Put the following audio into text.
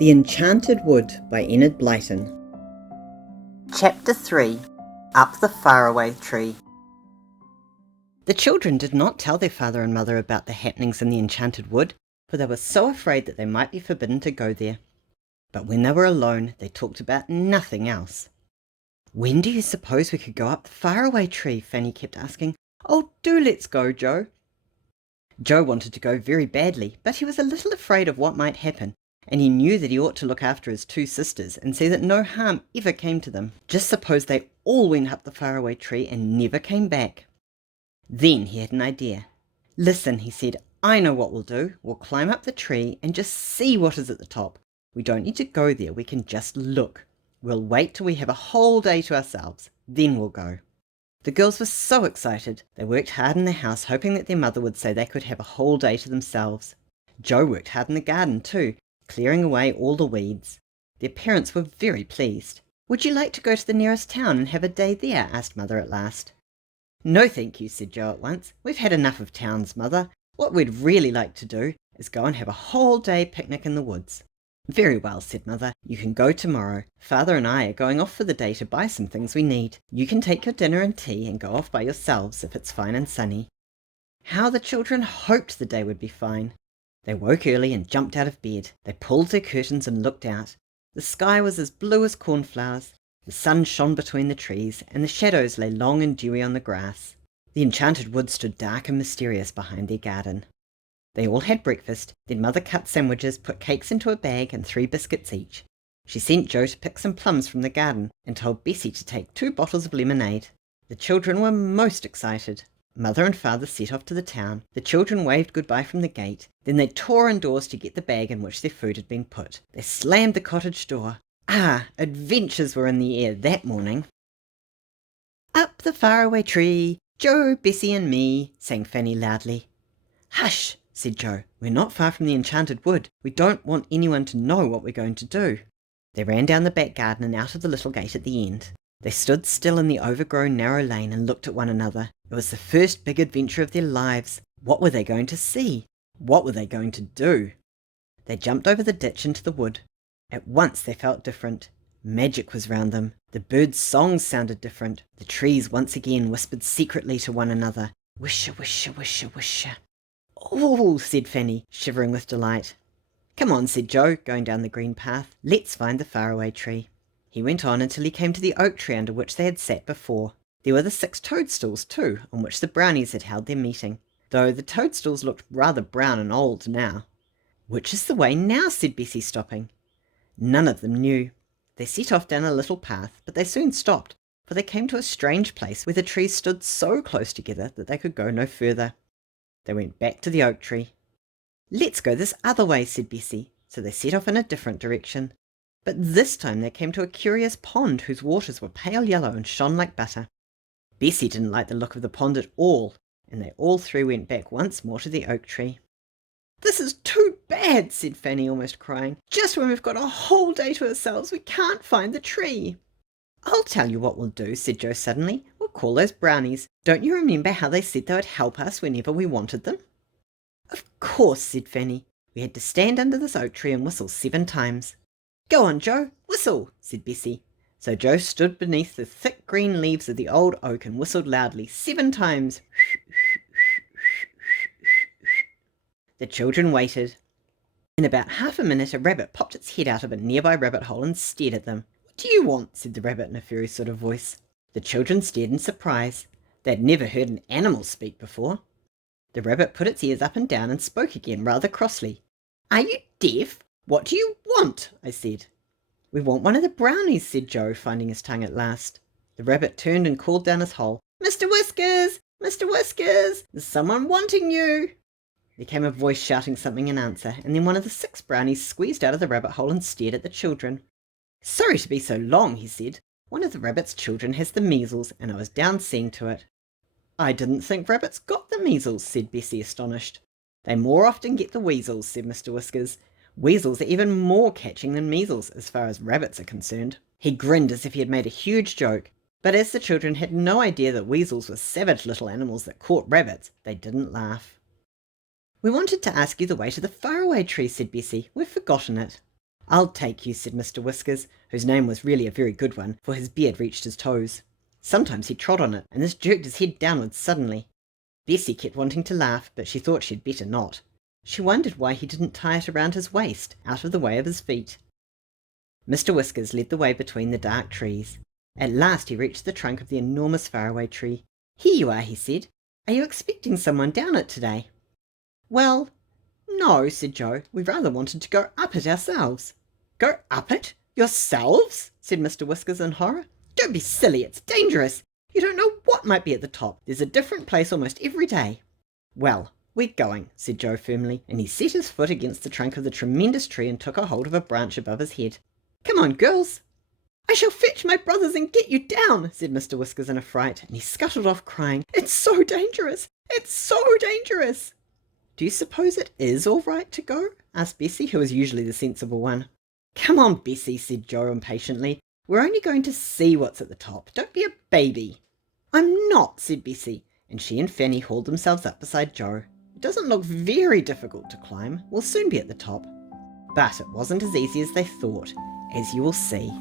The Enchanted Wood by Enid Blyton. Chapter 3. Up the Faraway Tree. The children did not tell their father and mother about the happenings in the Enchanted Wood, for they were so afraid that they might be forbidden to go there. But when they were alone, they talked about nothing else. "When do you suppose we could go up the faraway tree?" Fanny kept asking. "Oh, do let's go, Joe." Joe wanted to go very badly, but he was a little afraid of what might happen, and he knew that he ought to look after his two sisters and see that no harm ever came to them. Just suppose they all went up the faraway tree and never came back. Then he had an idea. "Listen," he said, "I know what we'll do. We'll climb up the tree and just see what is at the top. We don't need to go there, we can just look. We'll wait till we have a whole day to ourselves, then we'll go." The girls were so excited. They worked hard in the house, hoping that their mother would say they could have a whole day to themselves. Joe worked hard in the garden too, clearing away all the weeds. Their parents were very pleased. "Would you like to go to the nearest town and have a day there?" asked Mother at last. "No, thank you," said Joe at once. "We've had enough of towns, Mother. What we'd really like to do is go and have a whole day picnic in the woods." "Very well," said Mother. "You can go tomorrow. Father and I are going off for the day to buy some things we need. You can take your dinner and tea and go off by yourselves if it's fine and sunny." How the children hoped the day would be fine. They woke early and jumped out of bed. They pulled their curtains and looked out. The sky was as blue as cornflowers. The sun shone between the trees, and the shadows lay long and dewy on the grass. The enchanted wood stood dark and mysterious behind their garden. They all had breakfast, then Mother cut sandwiches, put cakes into a bag and 3 biscuits each. She sent Joe to pick some plums from the garden and told Bessie to take 2 bottles of lemonade. The children were most excited. Mother and Father set off to the town. The children waved goodbye from the gate. Then they tore indoors to get the bag in which their food had been put. They slammed the cottage door. Adventures were in the air that morning. "Up the faraway tree, Joe, Bessie and me," sang Fanny loudly. "Hush," said Joe. "We're not far from the enchanted wood. We don't want anyone to know what we're going to do." They ran down the back garden and out of the little gate at the end. They stood still in the overgrown narrow lane and looked at one another. It was the first big adventure of their lives. What were they going to see? What were they going to do? They jumped over the ditch into the wood. At once they felt different. Magic was round them. The birds' songs sounded different. The trees once again whispered secretly to one another. "Wisha, wisha, wisha, wisha." "Oh," said Fanny, shivering with delight. "Come on," said Joe, going down the green path. "Let's find the faraway tree." He went on until he came to the oak tree under which they had sat before. There were the 6 toadstools too, on which the brownies had held their meeting, though the toadstools looked rather brown and old now. "Which is the way now?" said Bessie, stopping. None of them knew. They set off down a little path, but they soon stopped, for they came to a strange place where the trees stood so close together that they could go no further. They went back to the oak tree. "Let's go this other way," said Bessie, so they set off in a different direction. But this time they came to a curious pond whose waters were pale yellow and shone like butter. Bessie didn't like the look of the pond at all, and they all 3 went back once more to the oak tree. "This is too bad," said Fanny, almost crying. "Just when we've got a whole day to ourselves, we can't find the tree." "I'll tell you what we'll do," said Joe suddenly. "We'll call those brownies. Don't you remember how they said they would help us whenever we wanted them?" "Of course," said Fanny. "We had to stand under this oak tree and whistle 7 times. "Go on, Joe, whistle," said Bessie. So Joe stood beneath the thick green leaves of the old oak and whistled loudly 7 times. The children waited. In about half a minute a rabbit popped its head out of a nearby rabbit hole and stared at them. "What do you want?" said the rabbit in a furry sort of voice. The children stared in surprise. They had never heard an animal speak before. The rabbit put its ears up and down and spoke again rather crossly. "Are you deaf? What do you want?" I said. "We want one of the brownies," said Joe, finding his tongue at last. The rabbit turned and called down his hole. "Mr. Whiskers! Mr. Whiskers! There's someone wanting you!" There came a voice shouting something in answer, and then one of the 6 brownies squeezed out of the rabbit hole and stared at the children. "Sorry to be so long," he said. "One of the rabbit's children has the measles, and I was down seeing to it." "I didn't think rabbits got the measles," said Bessie, astonished. "They more often get the weasels," said Mr. Whiskers. "Weasels are even more catching than measles as far as rabbits are concerned." He grinned as if he had made a huge joke, but as the children had no idea that weasels were savage little animals that caught rabbits, they didn't laugh. "We wanted to ask you the way to the faraway tree," said Bessie. "We've forgotten it." "I'll take you," said Mr. Whiskers, whose name was really a very good one, for his beard reached his toes. Sometimes he trod on it, and this jerked his head downwards suddenly. Bessie kept wanting to laugh, but she thought she'd better not. She wondered why he didn't tie it around his waist, out of the way of his feet. Mr. Whiskers led the way between the dark trees. At last he reached the trunk of the enormous faraway tree. "Here you are," he said. "Are you expecting someone down it today?" "Well, no," said Joe. "We rather wanted to go up it ourselves." "Go up it? Yourselves?" said Mr. Whiskers in horror. "Don't be silly, it's dangerous. You don't know what might be at the top. There's a different place almost every day." "Well, we're going," said Joe firmly, and he set his foot against the trunk of the tremendous tree and took a hold of a branch above his head. "Come on, girls." "I shall fetch my brothers and get you down," said Mr. Whiskers in a fright, and he scuttled off crying, "It's so dangerous! It's so dangerous!" "Do you suppose it is all right to go?" asked Bessie, who was usually the sensible one. "Come on, Bessie," said Joe impatiently. "We're only going to see what's at the top. Don't be a baby." "I'm not," said Bessie, and she and Fanny hauled themselves up beside Joe. "It doesn't look very difficult to climb. We'll soon be at the top." But it wasn't as easy as they thought, as you will see.